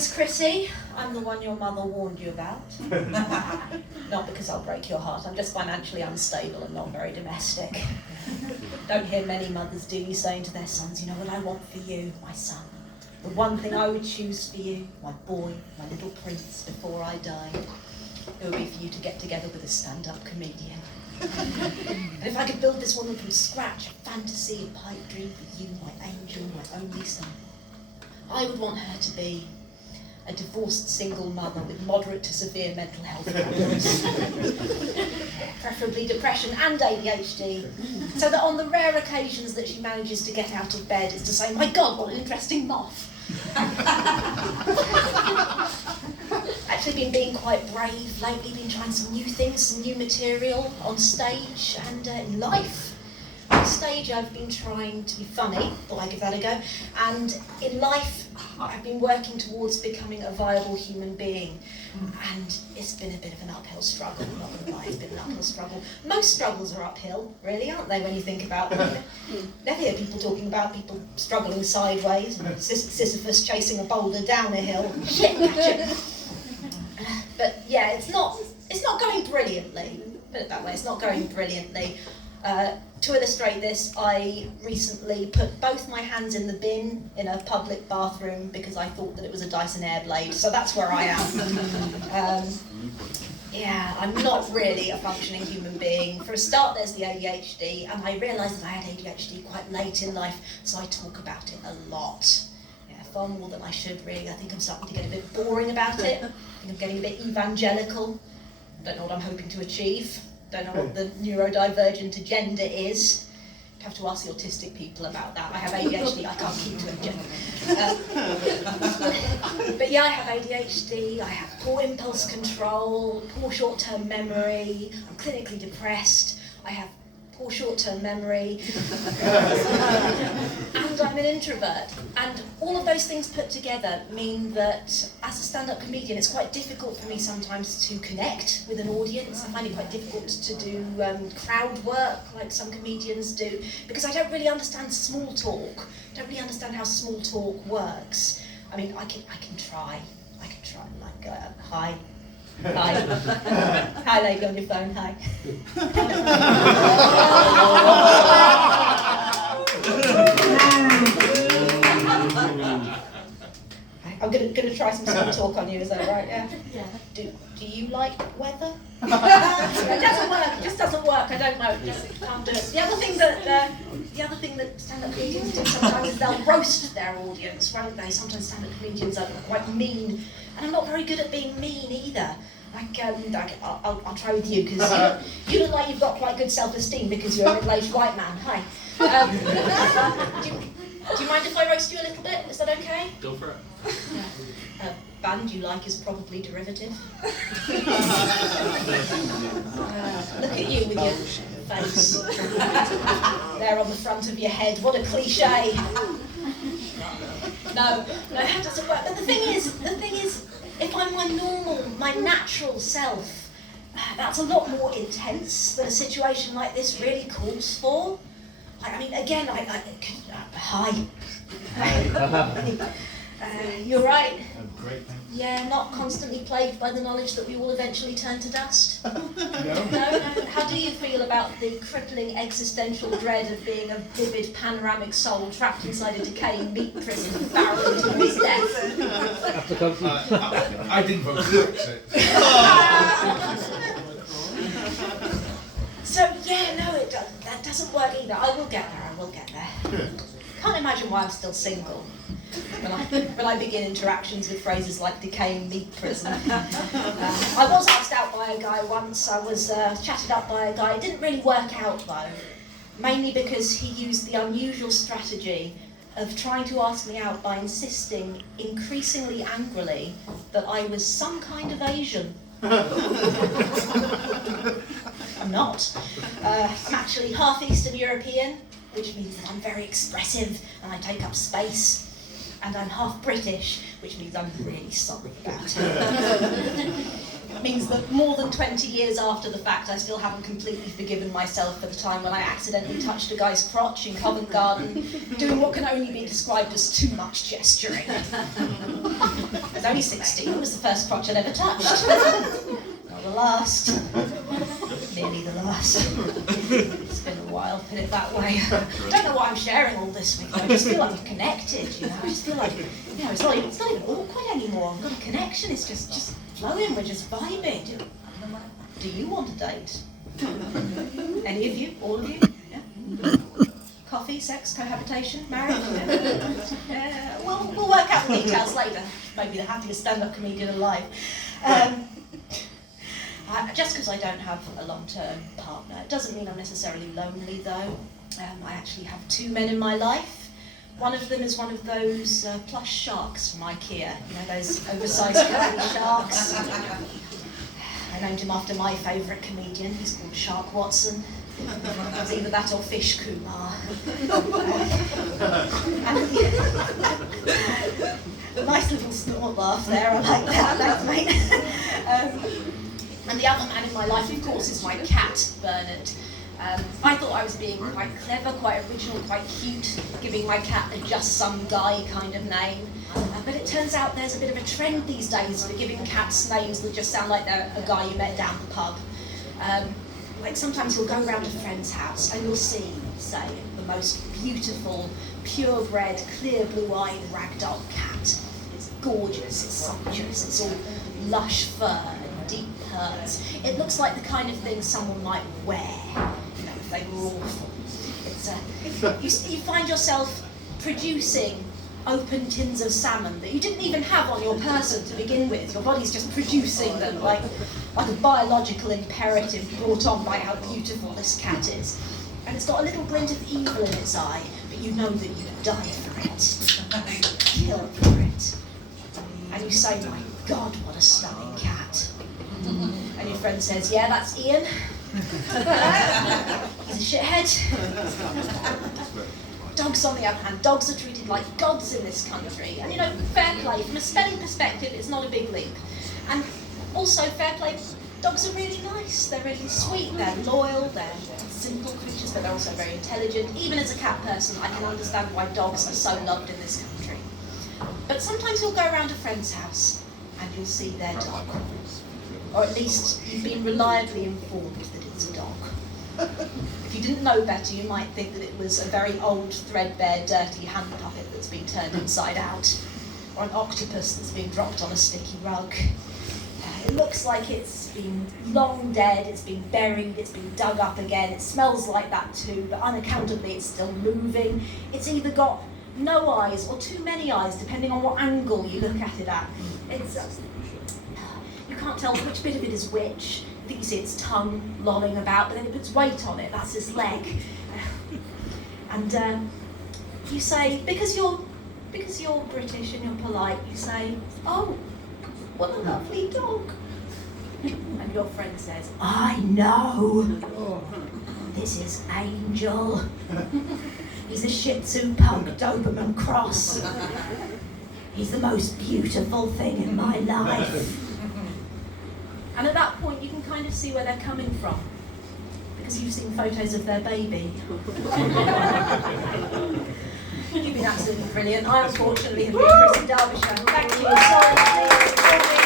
name's Chrissy. I'm the one your mother warned you about. Not because I'll break your heart, I'm just financially unstable and not very domestic. Don't hear many mothers, do you, saying to their sons, you know what I want for you, my son? The one thing I would choose for you, my boy, my little prince, before I die, it would be for you to get together with a stand-up comedian. And if I could build this woman from scratch, a fantasy, a pipe dream for you, my angel, my only son, I would want her to be a divorced single mother with moderate to severe mental health problems. Preferably depression and ADHD, so that on the rare occasions that she manages to get out of bed is to say, my God, what an interesting moth. Actually been being quite brave lately, been trying some new things, some new material on stage and in life. On stage I've been trying to be funny, thought I'd give that a go, and in life I've been working towards becoming a viable human being, and it's been a bit of an uphill struggle, I'm not going to lie, it's been an uphill struggle. Most struggles are uphill, really, aren't they, when you think about them? Never hear people talking about people struggling sideways, and Sisyphus chasing a boulder down a hill, shit, gotcha. But yeah, it's not going brilliantly, put it that way, it's not going brilliantly. To illustrate this, I recently put both my hands in the bin in a public bathroom because I thought that it was a Dyson Airblade, so that's where I am. Yeah, I'm not really a functioning human being. For a start, there's the ADHD, and I realised that I had ADHD quite late in life, so I talk about it a lot. Yeah, far more than I should, really. I think I'm starting to get a bit boring about it. I think I'm getting a bit evangelical. Don't know what I'm hoping to achieve. Don't know what the neurodivergent agenda is. You have to ask the autistic people about that. I have ADHD, I can't keep to agenda. But yeah, I have ADHD, I have poor impulse control, poor short-term memory, I'm clinically depressed, I have poor short-term memory, and I'm an introvert. And all of those things put together mean that as a stand-up comedian, it's quite difficult for me sometimes to connect with an audience. I find it quite difficult to do crowd work like some comedians do, because I don't really understand small talk. I don't really understand how small talk works. I mean, I can try, like, hi. Hi. Hi, lady on your phone, hi. I'm gonna try some small talk on you, is that right? Yeah? Yeah. Do you like weather? It doesn't work, it just doesn't work, I don't know, just can't do it. The other thing that stand-up comedians do sometimes is they'll roast their audience, won't they? Sometimes stand-up comedians are quite mean, and I'm not very good at being mean either. I'll try with you, because you look like you've got quite good self-esteem because you're a middle-aged white man. Hi. Do you mind if I roast you a little bit? Is that okay? Go for it. Band you like is probably derivative. Look at you with your face. There on the front of your head. What a cliche. No, that doesn't work. But the thing is, if I'm my natural self, that's a lot more intense than a situation like this really calls for. I mean, again, hi. You're right. Great, thanks. Yeah, not constantly plagued by the knowledge that we will eventually turn to dust. No. How do you feel about the crippling existential dread of being a vivid panoramic soul trapped inside a decaying meat prison, barreled to his death? I didn't vote for Brexit. So yeah, no, that doesn't work either. I will get there. Can't imagine why I'm still single when I begin interactions with phrases like decaying meat prison. I was asked out by a guy once. I was chatted up by a guy. It didn't really work out though, mainly because he used the unusual strategy of trying to ask me out by insisting increasingly angrily that I was some kind of Asian. I'm not. I'm actually half Eastern European, which means that I'm very expressive and I take up space. And I'm half British, which means I'm really sorry about it. means that more than 20 years after the fact, I still haven't completely forgiven myself for the time when I accidentally touched a guy's crotch in Covent Garden, doing what can only be described as too much gesturing. I was only 16, it was the first crotch I'd ever touched. Not the last. Nearly the last. It's been a while, put it that way. I don't know why I'm sharing all this with you. I just feel like we're connected, you know. I just feel like, you know, it's not even awkward anymore. I've got a connection. It's just flowing. We're just vibing. Do you want a date? Any of you? All of you? Yeah. Coffee, sex, cohabitation, marriage? Yeah. We'll work out the details later. Maybe the happiest stand-up comedian alive. Just because I don't have a long-term partner, it doesn't mean I'm necessarily lonely though. I actually have two men in my life. One of them is one of those plush sharks from IKEA, you know, those oversized curly sharks. I named him after my favourite comedian. He's called Shark Watson. It's either that or Fish Kumar. A nice little snort laugh there, I like that, thanks mate. And the other man in my life, of course, is my cat, Bernard. I thought I was being quite clever, quite original, quite cute, giving my cat a just some guy kind of name. But it turns out there's a bit of a trend these days for giving cats names that just sound like they're a guy you met down the pub. Like sometimes you'll go round a friend's house and you'll see, say, the most beautiful, purebred, clear blue-eyed ragdoll cat. It's gorgeous, it's sumptuous, it's all lush fur and deep purrs. It looks like the kind of thing someone might wear, you know, if they were awful. It's you find yourself producing open tins of salmon that you didn't even have on your person to begin with. Your body's just producing them like a biological imperative brought on by how beautiful this cat is. And it's got a little glint of evil in its eye, but you know that you'd die for it, kill for it. And you say, my God, what a stunning cat. And your friend says, yeah, that's Ian. He's a shithead. Dogs, on the other hand, dogs are treated like gods in this country. And you know, fair play, from a spelling perspective, it's not a big leap. And also, fair play, dogs are really nice, they're really sweet, they're loyal, they're simple creatures, but they're also very intelligent. Even as a cat person, I can understand why dogs are so loved in this country. But sometimes you'll go around a friend's house and you'll see their dog. Or at least you've been reliably informed that it's a dog. If you didn't know better, you might think that it was a very old, threadbare, dirty hand puppet that's been turned inside out, or an octopus that's been dropped on a sticky rug. It looks like it's been long dead, it's been buried, it's been dug up again, it smells like that too, but unaccountably it's still moving. It's either got no eyes or too many eyes, depending on what angle you look at it at. You can't tell which bit of it is which. I think you see its tongue lolling about, but then it puts weight on it, that's its leg. And you say, because you're British and you're polite, you say, oh, what a lovely dog. And your friend says, I know. This is Angel. He's a Shih Tzu pug Doberman cross. He's the most beautiful thing in my life. And at that point, you can kind of see where they're coming from, because you've seen photos of their baby. You've been absolutely brilliant. I unfortunately have been Chrissy Derbyshire. Thank you. Sorry.